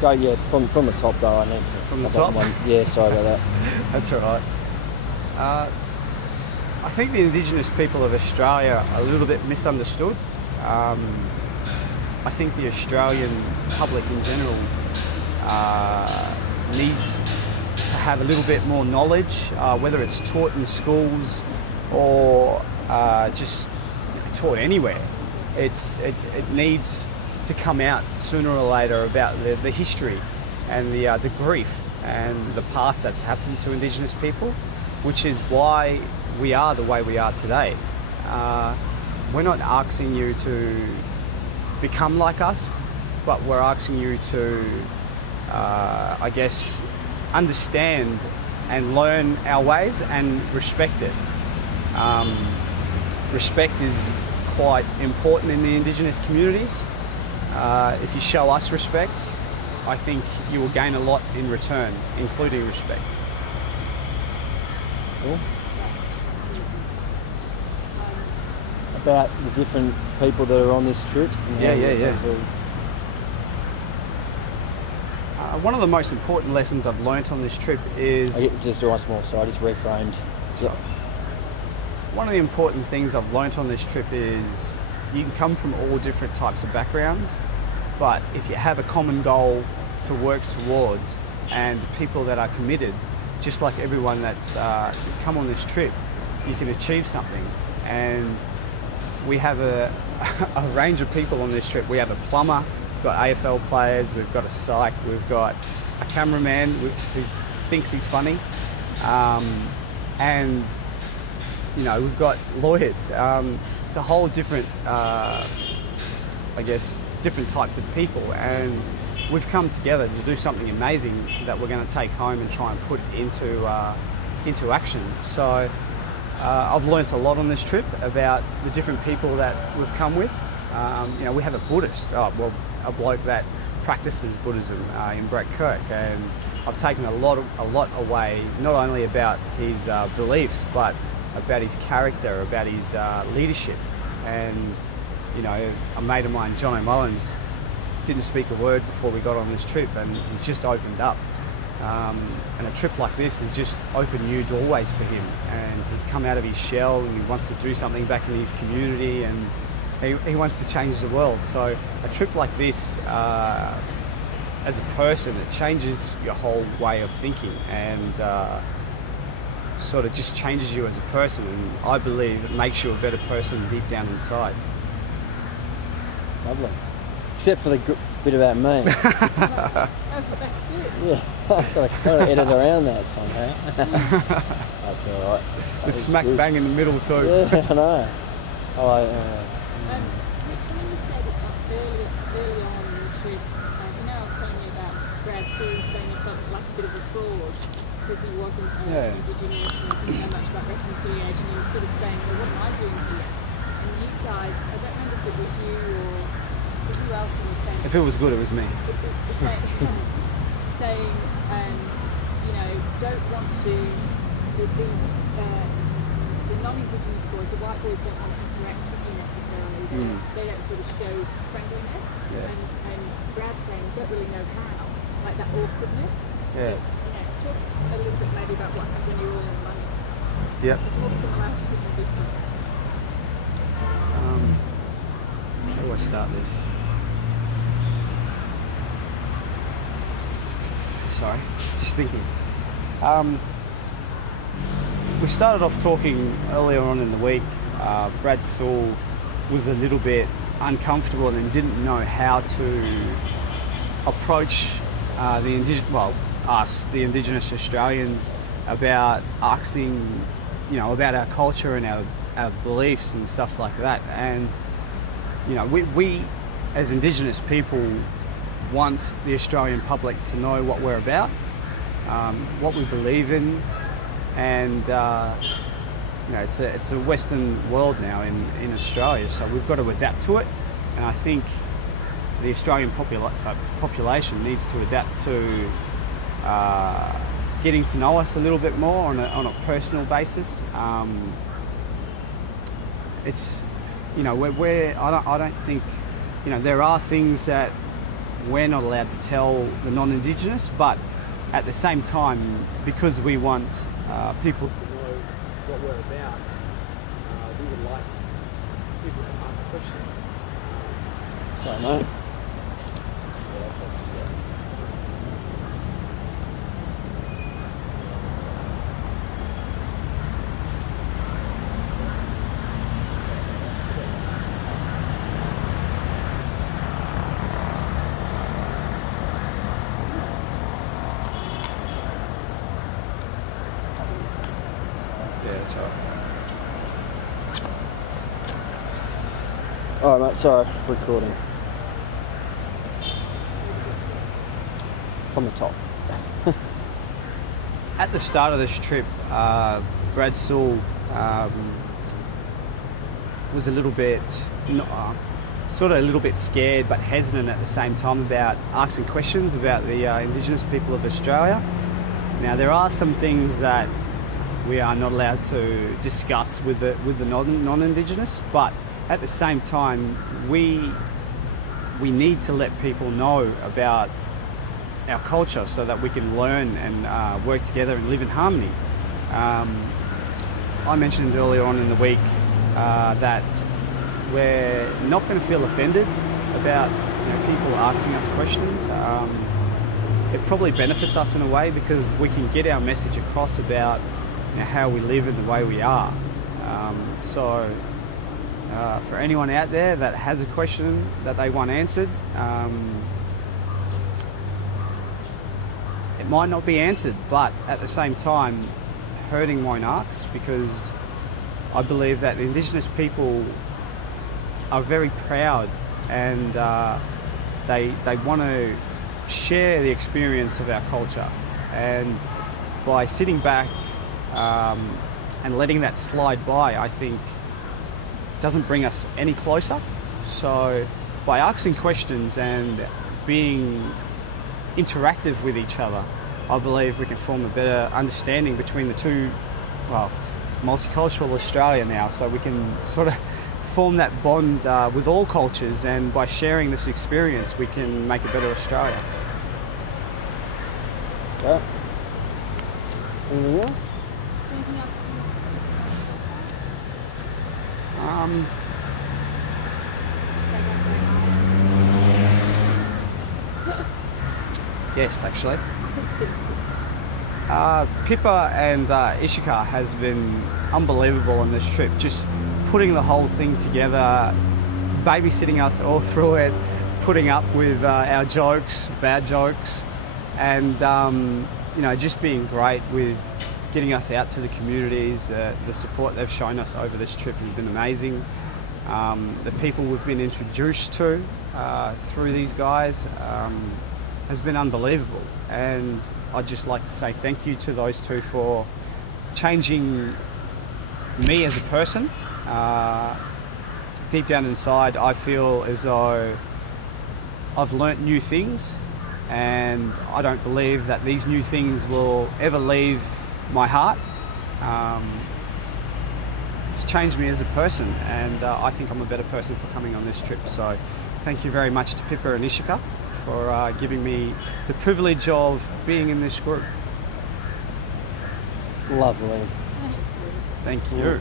Go, yeah, from the top though. I need to. From the top? Yeah, sorry about that. That's all right. I think the Indigenous people of Australia are a little bit misunderstood. I think the Australian public in general needs to have a little bit more knowledge, whether it's taught in schools or just taught anywhere. It needs to come out sooner or later about the history and the grief and the past that's happened to Indigenous people, which is why we are the way we are today. We're not asking you to become like us, but we're asking you to, I guess, understand and learn our ways and respect it. Respect is quite important in the Indigenous communities. If you show us respect, I think you will gain a lot in return, including respect. Cool. About the different people that are on this trip? Yeah. One of the most important lessons I've learnt on this trip is... Just once more, so I just reframed. So, one of the important things I've learnt on this trip is you can come from all different types of backgrounds, but if you have a common goal to work towards and people that are committed, just like everyone that's come on this trip, you can achieve something. And we have a range of people on this trip. We have a plumber, we've got AFL players, we've got a psych, we've got a cameraman who thinks he's funny, and we've got lawyers. It's a whole different, I guess, different types of people, and we've come together to do something amazing that we're going to take home and try and put into action. So I've learnt a lot on this trip about the different people that we've come with. We have a Buddhist, a bloke that practices Buddhism in Kirk, and I've taken a lot away, not only about his beliefs, but about his character, about his leadership. And a mate of mine, John O'Mullins, didn't speak a word before we got on this trip, and he's just opened up. And a trip like this has just opened new doorways for him, and he's come out of his shell and he wants to do something back in his community, and he wants to change the world. So a trip like this, as a person, it changes your whole way of thinking and sort of just changes you as a person, and I believe it makes you a better person deep down inside. Lovely. Except for the bit about me. That's the best bit. Yeah, I've got to edit around that somehow. That's all right. The smack bang in the middle too. Yeah, I know. Rich, I mean, you said early on in the trip, I was telling you about Brad soon saying he felt like a bit of a fraud because he wasn't Indigenous and he didn't know much about reconciliation. He was sort of saying, well, what am I doing here? And you guys, I don't remember if it was you or who else was saying. If it was good, it was me. Saying, don't want to, the non-Indigenous boys, the white boys don't want to interact with you necessarily. They don't sort of show friendliness. Yeah. And Brad's saying, don't really know how, like that awkwardness. Yeah. So, talk a little bit maybe about what happens when you're all in money. Yep. There's more similarity than difference. How do I start this? Sorry, just thinking. We started off talking earlier on in the week. Brad Saul was a little bit uncomfortable and didn't know how to approach us, the Indigenous Australians, about asking, about our culture and our beliefs and stuff like that. And we as Indigenous people want the Australian public to know what we're about, what we believe in, and it's a Western world now in Australia, so we've got to adapt to it. And I think the Australian population needs to adapt to getting to know us a little bit more on a personal basis. It's I don't think there are things that we're not allowed to tell the non-Indigenous, but at the same time, because we want people to know what we're about, we would like people to ask questions. Sorry, mate. Yeah, that's right. Alright, mate, sorry, recording. From the top. At the start of this trip, Brad Sewell was a little bit, sort of a little bit scared but hesitant at the same time about asking questions about the Indigenous people of Australia. Now, there are some things that we are not allowed to discuss with the non-Indigenous, but at the same time, we need to let people know about our culture so that we can learn and work together and live in harmony. I mentioned earlier on in the week that we're not going to feel offended about people asking us questions. It probably benefits us in a way because we can get our message across about how we live and the way we are. So for anyone out there that has a question that they want answered, it might not be answered, but at the same time, hurting won't ask, because I believe that the Indigenous people are very proud and they want to share the experience of our culture. And by sitting back and letting that slide by, I think doesn't bring us any closer. So by asking questions and being interactive with each other, I believe we can form a better understanding between the two, well, multicultural Australia now, so we can sort of form that bond with all cultures, and by sharing this experience we can make a better Australia. Yeah. Anything else? Anything else Yes, actually. Pippa and Ishika has been unbelievable on this trip, just putting the whole thing together, babysitting us all through it, putting up with our jokes, bad jokes, and just being great with getting us out to the communities. The support they've shown us over this trip has been amazing. The people we've been introduced to through these guys has been unbelievable, and I'd just like to say thank you to those two for changing me as a person. Deep down inside, I feel as though I've learnt new things, and I don't believe that these new things will ever leave my heart. It's changed me as a person, and I think I'm a better person for coming on this trip. So thank you very much to Pippa and Ishika for giving me the privilege of being in this group. Lovely. Thanks, Ruth. Thank you.